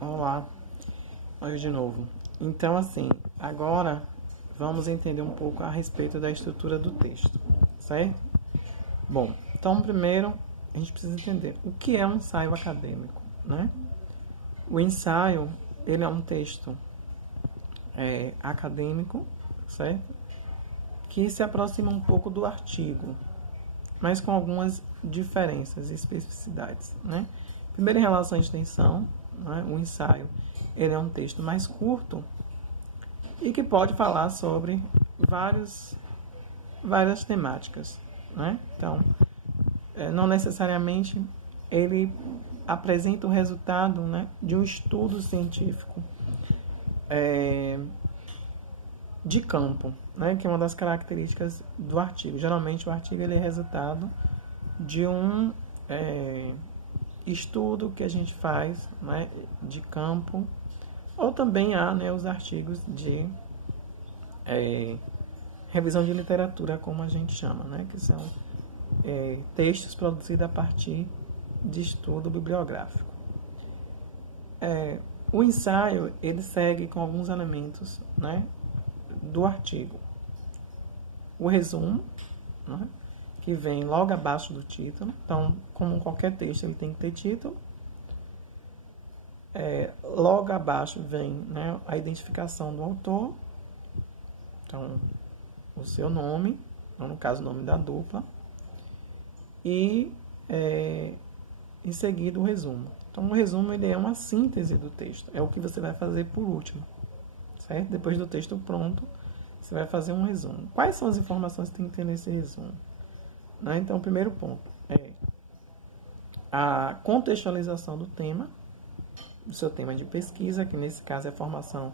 Olá, hoje de novo. Então, assim, agora vamos entender um pouco a respeito da estrutura do texto, certo? Bom, então primeiro a gente precisa entender o que é um ensaio acadêmico, né? O ensaio, ele é um texto acadêmico, certo? Que se aproxima um pouco do artigo, mas com algumas diferenças e especificidades, né? Primeiro, em relação à extensão, né? O ensaio, ele é um texto mais curto e que pode falar sobre várias temáticas, né? Então, não necessariamente ele apresenta o resultado, né, de um estudo científico de campo, né, que é uma das características do artigo. Geralmente o artigo ele é resultado de um estudo que a gente faz, né, de campo, ou também há, né, os artigos de revisão de literatura, como a gente chama, né, que são textos produzidos a partir de estudo bibliográfico. O ensaio ele segue com alguns elementos, né, do artigo. O resumo, né, que vem logo abaixo do título. Então, como qualquer texto, ele tem que ter título. Logo abaixo vem, né, a identificação do autor. Então, o seu nome, no caso, o nome da dupla. E, em seguida, o resumo. Então, o resumo ele é uma síntese do texto. É o que você vai fazer por último. Certo? Depois do texto pronto, você vai fazer um resumo. Quais são as informações que tem que ter nesse resumo? Né? Então, o primeiro ponto é a contextualização do tema, do seu tema de pesquisa, que nesse caso é a formação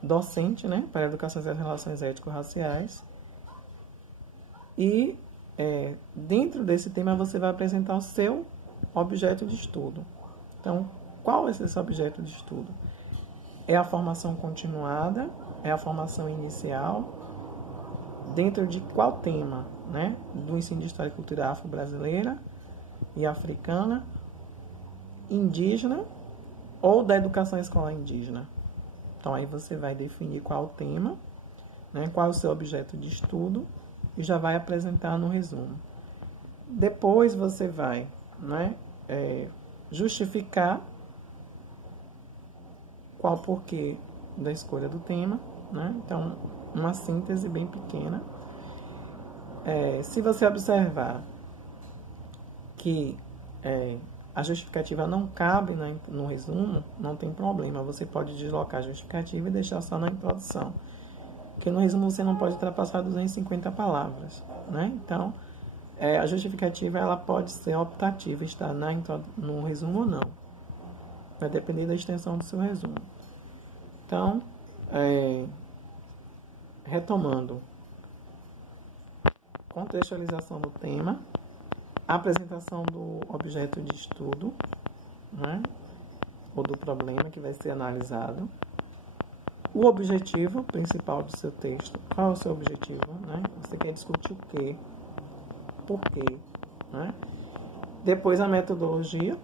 docente, né, para a educação e as relações ético-raciais. E dentro desse tema você vai apresentar o seu objeto de estudo. Então, qual é esse objeto de estudo? É a formação continuada? É a formação inicial? Dentro de qual tema? Né? Do ensino de história e cultura afro-brasileira e africana, indígena ou da educação escolar indígena? Então, aí você vai definir qual o tema, né? Qual é o seu objeto de estudo e já vai apresentar no resumo. Depois você vai, né, justificar qual o porquê da escolha do tema, né? Então, uma síntese bem pequena. Se você observar que a justificativa não cabe no resumo, não tem problema. Você pode deslocar a justificativa e deixar só na introdução. Porque no resumo você não pode ultrapassar 250 palavras, né? Então, a justificativa ela pode ser optativa, estar no resumo ou não. Vai depender da extensão do seu resumo. Então, retomando, contextualização do tema, apresentação do objeto de estudo, né, ou do problema que vai ser analisado, o objetivo principal do seu texto. Qual é o seu objetivo? Né? Você quer discutir o quê? Por quê? Né? Depois a metodologia.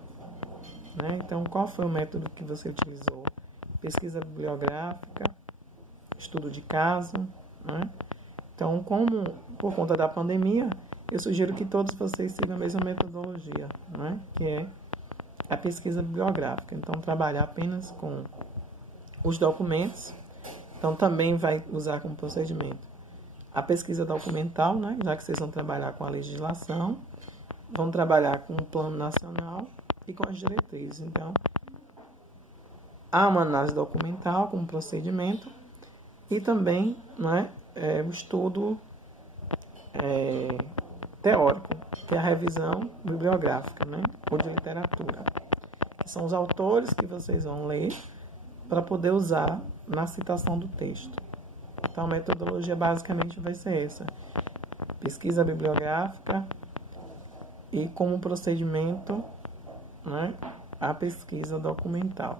Né? Então, qual foi o método que você utilizou? Pesquisa bibliográfica, estudo de caso. Né? Então, como por conta da pandemia, eu sugiro que todos vocês sigam a mesma metodologia, né? Que é a pesquisa bibliográfica. Então, trabalhar apenas com os documentos. Então, também vai usar como procedimento a pesquisa documental, né? Já que vocês vão trabalhar com a legislação, vão trabalhar com o plano nacional e com as diretrizes. Então, há uma análise documental como procedimento e também, né, o estudo teórico, que é a revisão bibliográfica, né, ou de literatura. Que são os autores que vocês vão ler para poder usar na citação do texto. Então, a metodologia basicamente vai ser essa. Pesquisa bibliográfica e como procedimento, né, a pesquisa documental.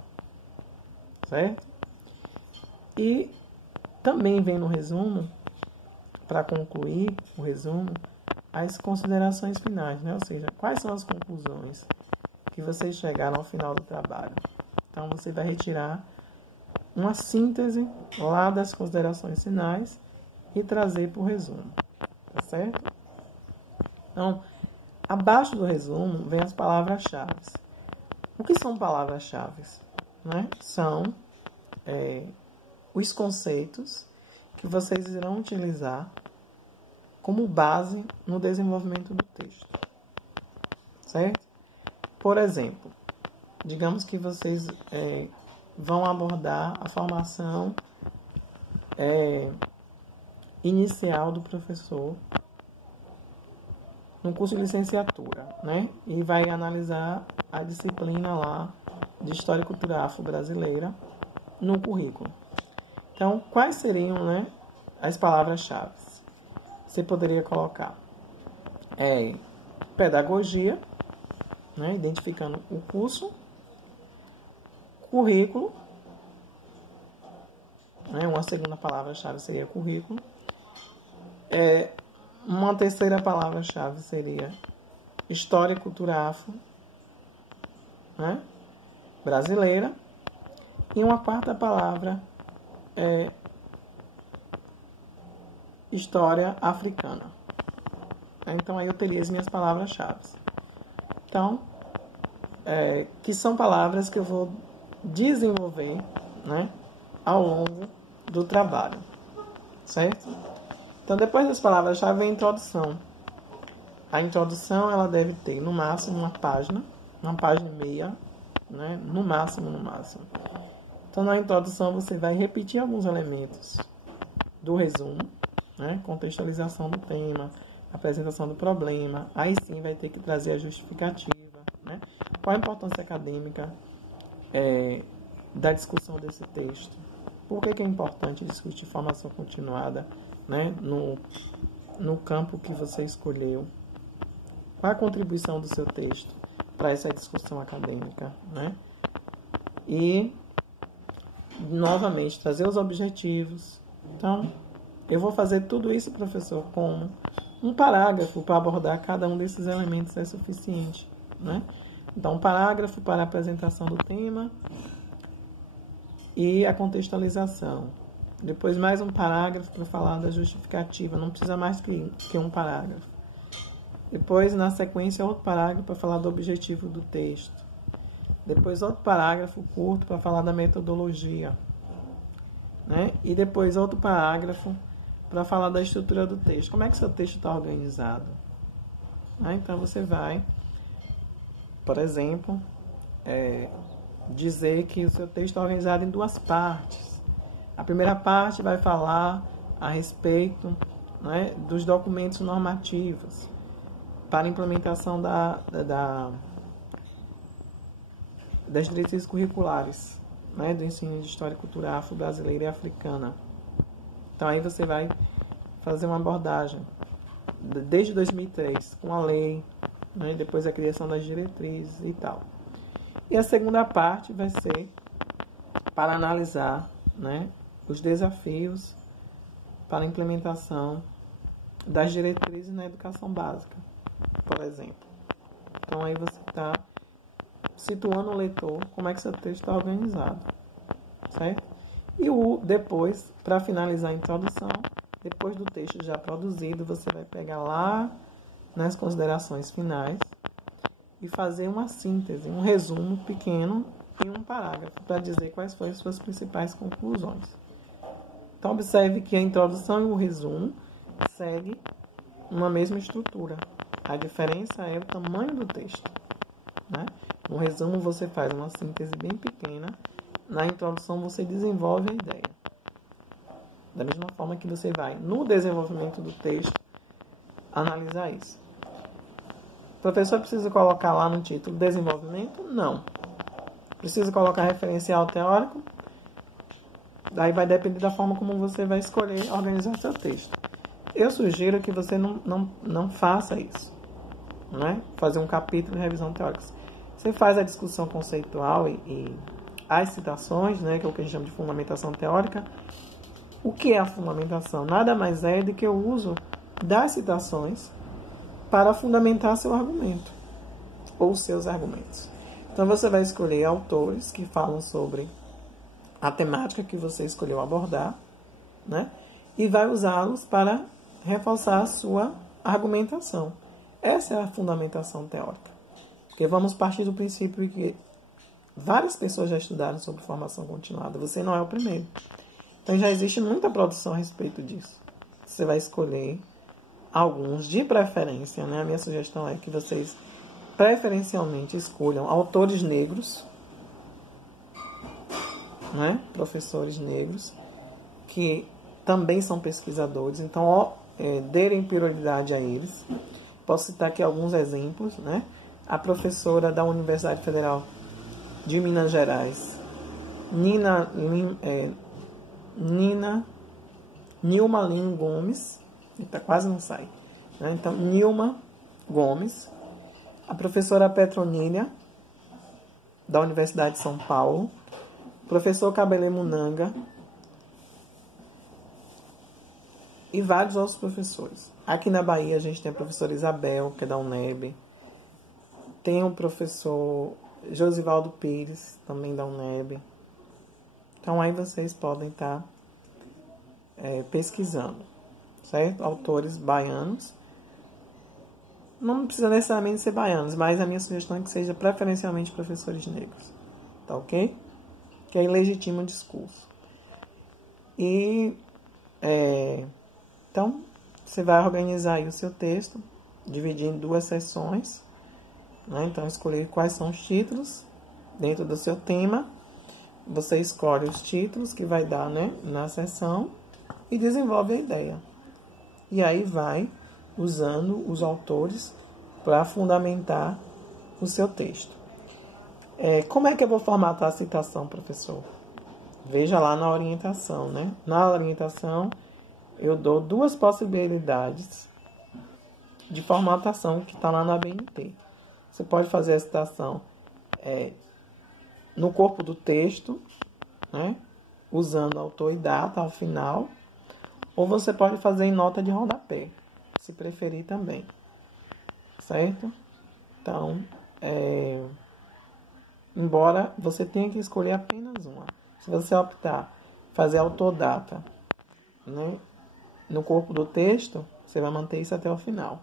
Certo? E também vem no resumo, para concluir o resumo, as considerações finais, né? Ou seja, quais são as conclusões que que vocês chegaram ao final do trabalho. Então, você vai retirar uma síntese lá das considerações finais e trazer para o resumo, tá certo? Então, abaixo do resumo vem as palavras-chave. O que são palavras-chave? Né? São os conceitos que vocês irão utilizar como base no desenvolvimento do texto, certo? Por exemplo, digamos que vocês vão abordar a formação inicial do professor no curso de licenciatura, né? E vai analisar a disciplina lá de História e Cultura Afro-Brasileira no currículo. Então, quais seriam, né, as palavras-chave? Você poderia colocar pedagogia, né, identificando o curso, currículo, né, uma segunda palavra-chave seria currículo, uma terceira palavra-chave seria História e Cultura Afro, né, brasileira, e uma quarta palavra é História Africana. Então, aí eu teria as minhas palavras-chave. Então, que são palavras que eu vou desenvolver, né, ao longo do trabalho, certo? Então, depois das palavras-chave vem a introdução. A introdução, ela deve ter, no máximo, uma página e meia, né, no máximo. Então, na introdução, você vai repetir alguns elementos do resumo, né, contextualização do tema, apresentação do problema, aí sim vai ter que trazer a justificativa, né? Qual a importância acadêmica da discussão desse texto? Por que é importante discutir formação continuada, né, no campo que você escolheu? Qual a contribuição do seu texto para essa discussão acadêmica, né? E, novamente, trazer os objetivos. Então, eu vou fazer tudo isso, professor, como um parágrafo para abordar cada um desses elementos é suficiente, né? Então, um parágrafo para a apresentação do tema e a contextualização. Depois, mais um parágrafo para falar da justificativa. Não precisa mais que um parágrafo. Depois, na sequência, outro parágrafo para falar do objetivo do texto. Depois, outro parágrafo curto para falar da metodologia, né? E depois, outro parágrafo para falar da estrutura do texto. Como é que seu texto está organizado? Então, você vai, por exemplo, dizer que o seu texto está organizado em duas partes. A primeira parte vai falar a respeito, né, dos documentos normativos para a implementação das diretrizes curriculares, né, do ensino de História e Cultura Afro-Brasileira e Africana. Então, aí você vai fazer uma abordagem desde 2003, com a lei, né, depois a criação das diretrizes e tal. E a segunda parte vai ser para analisar, né, os desafios para a implementação das diretrizes na educação básica, por exemplo. Então, aí você está situando o leitor como é que seu texto está organizado, certo? E depois, para finalizar a introdução, depois do texto já produzido, você vai pegar lá nas considerações finais e fazer uma síntese, um resumo pequeno em um parágrafo, para dizer quais foram as suas principais conclusões. Então, observe que a introdução e o resumo seguem uma mesma estrutura. A diferença é o tamanho do texto, né? No resumo, você faz uma síntese bem pequena. Na introdução, você desenvolve a ideia. Da mesma forma que você vai, no desenvolvimento do texto, analisar isso. O professor precisa colocar lá no título desenvolvimento? Não. Precisa colocar referencial teórico? Daí vai depender da forma como você vai escolher organizar seu texto. Eu sugiro que você não faça isso, né? Fazer um capítulo de revisão teórica. Você faz a discussão conceitual e as citações, né, que é o que a gente chama de fundamentação teórica. O que é a fundamentação? Nada mais é do que o uso das citações para fundamentar seu argumento ou seus argumentos. Então, você vai escolher autores que falam sobre a temática que você escolheu abordar, né? E vai usá-los para reforçar a sua argumentação. Essa é a fundamentação teórica. Porque vamos partir do princípio que várias pessoas já estudaram sobre formação continuada. Você não é o primeiro. Então, já existe muita produção a respeito disso. Você vai escolher alguns de preferência, né? A minha sugestão é que vocês preferencialmente escolham autores negros, né? Professores negros, que também são pesquisadores. Então, derem prioridade a eles. Posso citar aqui alguns exemplos, né? A professora da Universidade Federal de Minas Gerais, Nilma Lino Gomes, quase não sai, né? Então, Nilma Gomes, a professora Petronília, da Universidade de São Paulo, professor Cabelê Munanga e vários outros professores. Aqui na Bahia a gente tem a professora Isabel, que é da UNEB, tem o professor Josivaldo Pires, também da UNEB. Então, aí vocês podem estar pesquisando, certo? Autores baianos. Não precisa necessariamente ser baianos, mas a minha sugestão é que seja preferencialmente professores negros. Tá ok? Que aí legitima o discurso. E, então, você vai organizar aí o seu texto, dividir em 2 sessões, né? Então, escolher quais são os títulos dentro do seu tema. Você escolhe os títulos que vai dar, né, na sessão e desenvolve a ideia. E aí vai usando os autores para fundamentar o seu texto. Como é que eu vou formatar a citação, professor? Veja lá na orientação, né? Na orientação, eu dou 2 possibilidades de formatação que está lá na ABNT. Você pode fazer a citação no corpo do texto, né? Usando autor e data ao final, ou você pode fazer em nota de rodapé, se preferir também, certo? Então, embora você tenha que escolher apenas uma, se você optar fazer autor-data, né, no corpo do texto, você vai manter isso até o final.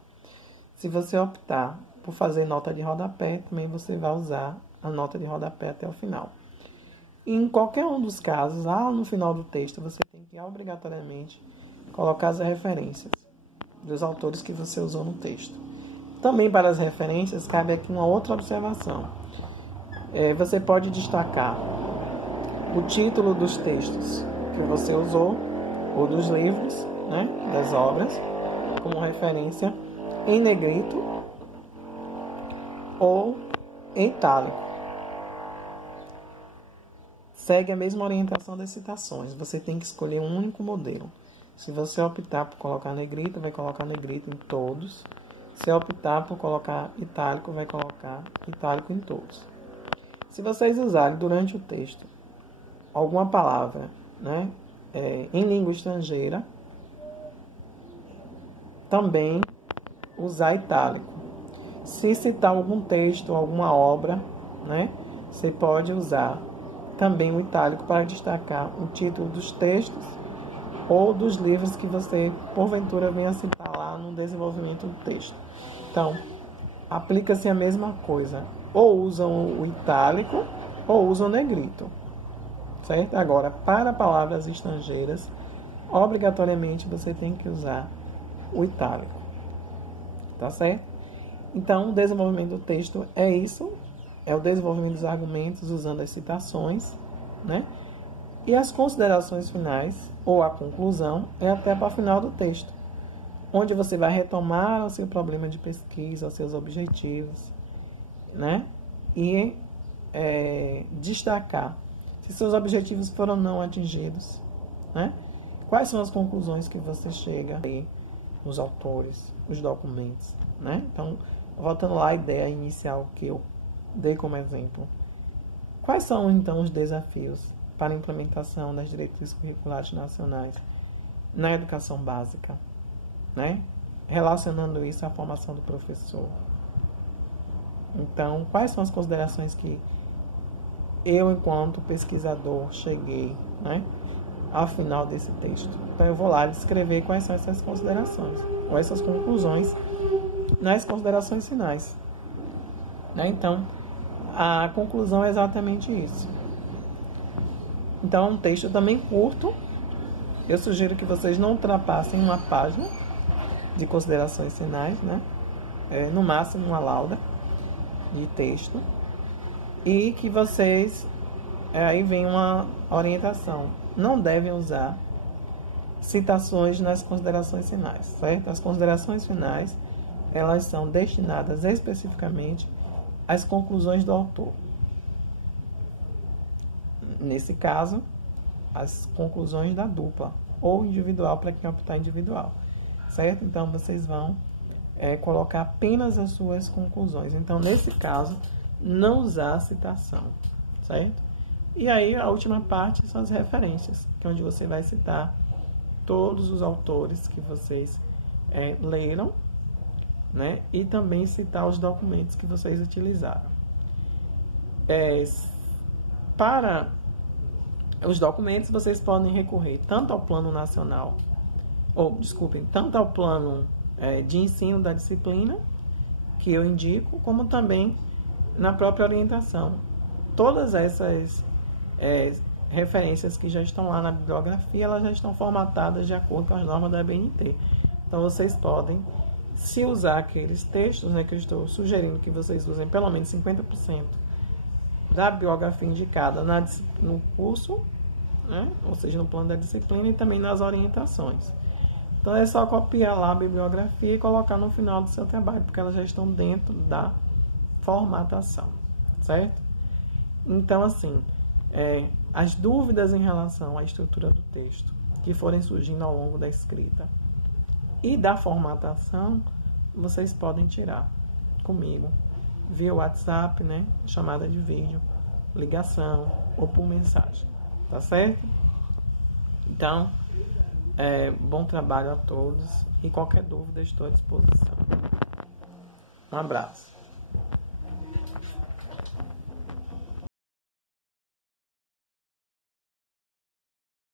Se você optar por fazer nota de rodapé, também você vai usar a nota de rodapé até o final. E em qualquer um dos casos, lá no final do texto, você tem que obrigatoriamente colocar as referências dos autores que você usou no texto. Também para as referências, cabe aqui uma outra observação. Você pode destacar o título dos textos que você usou, ou dos livros, né, das obras, como referência em negrito ou em itálico. Segue a mesma orientação das citações. Você tem que escolher um único modelo. Se você optar por colocar negrito, vai colocar negrito em todos. Se optar por colocar itálico, vai colocar itálico em todos. Se vocês usarem durante o texto alguma palavra, né, em língua estrangeira, também usar itálico. Se citar algum texto, alguma obra, né, você pode usar também o itálico para destacar o título dos textos ou dos livros que você, porventura, venha citar lá no desenvolvimento do texto. Então, aplica-se a mesma coisa. Ou usam o itálico ou usam o negrito. Certo? Agora, para palavras estrangeiras, obrigatoriamente você tem que usar o itálico. Tá certo? Então, o desenvolvimento do texto é isso. É o desenvolvimento dos argumentos usando as citações, né? E as considerações finais, ou a conclusão, é até para o final do texto, onde você vai retomar o seu problema de pesquisa, os seus objetivos, né? E destacar se seus objetivos foram ou não atingidos, né? Quais são as conclusões que você chega aí, os autores, os documentos, né? Então, voltando lá à ideia inicial que eu dei como exemplo. Quais são, então, os desafios para a implementação das diretrizes curriculares nacionais na educação básica, né? Relacionando isso à formação do professor. Então, quais são as considerações que eu, enquanto pesquisador, cheguei, né, ao final desse texto? Então, eu vou lá descrever quais são essas considerações, ou essas conclusões nas considerações finais. Né? Então, a conclusão é exatamente isso. Então, é um texto também curto. Eu sugiro que vocês não ultrapassem uma página de considerações finais, né? No máximo uma lauda de texto. E que vocês, aí vem uma orientação, não devem usar citações nas considerações finais, certo? As considerações finais, elas são destinadas especificamente às conclusões do autor. Nesse caso, as conclusões da dupla, ou individual para quem optar individual, certo? Então, vocês vão colocar apenas as suas conclusões. Então, nesse caso, não usar a citação, certo? E aí, a última parte são as referências, que é onde você vai citar todos os autores que vocês leram, né? E também citar os documentos que vocês utilizaram. Para os documentos, vocês podem recorrer tanto ao plano nacional, tanto ao plano de ensino da disciplina, que eu indico, como também na própria orientação. Todas essas referências que já estão lá na bibliografia, elas já estão formatadas de acordo com as normas da ABNT. Então, vocês podem, se usar aqueles textos, né, que eu estou sugerindo que vocês usem pelo menos 50% da bibliografia indicada no curso, né, ou seja, no plano da disciplina e também nas orientações. Então, é só copiar lá a bibliografia e colocar no final do seu trabalho, porque elas já estão dentro da formatação, certo? Então, assim, as dúvidas em relação à estrutura do texto que forem surgindo ao longo da escrita e da formatação, vocês podem tirar comigo via WhatsApp, né, chamada de vídeo, ligação ou por mensagem, tá certo? Então, bom trabalho a todos e qualquer dúvida estou à disposição. Um abraço.